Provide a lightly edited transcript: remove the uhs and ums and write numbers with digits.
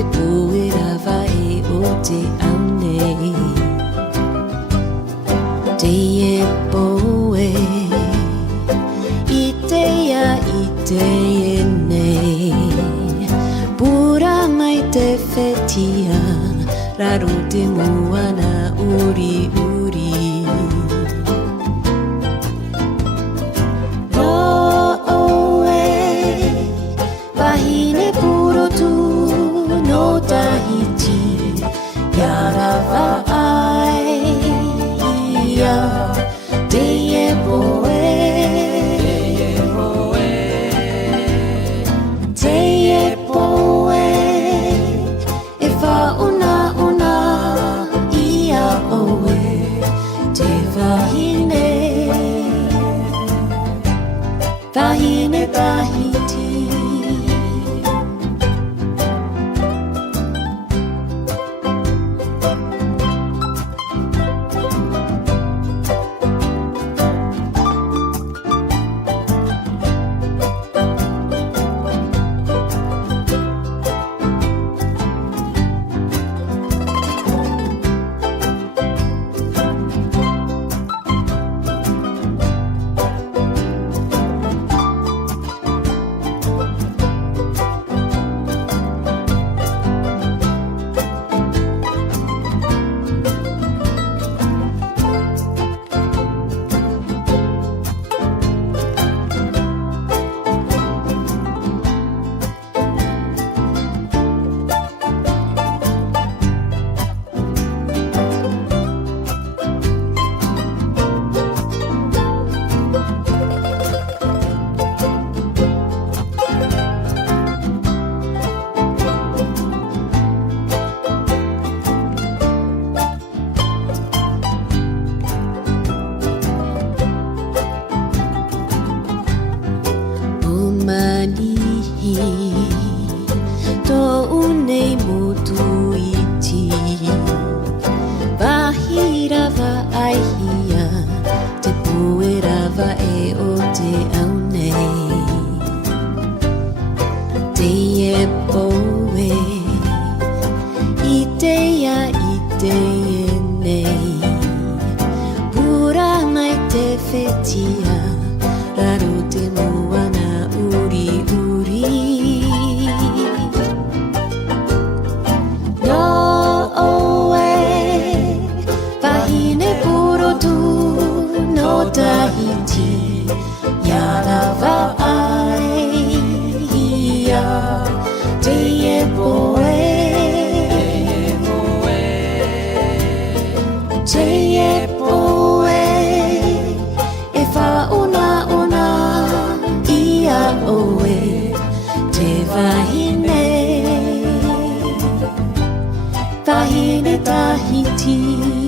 te puera vai o te aunei te e poe I te e nei pura mai te whetia raro te moana uri uri Wahine puro tu no Tahiti Yara vai ia te e poe te e poe e whauna una ia oe te wahine wahine Tahiti To unei motu iti Wahira wa aihia Te puera wa e o te aunei Te e poe I te e nei Pura mai te whetia Raro te moana uri uri Tahiti Yara vai ia te e poe te e poe e whauna ona ia oe te wahine Tahiti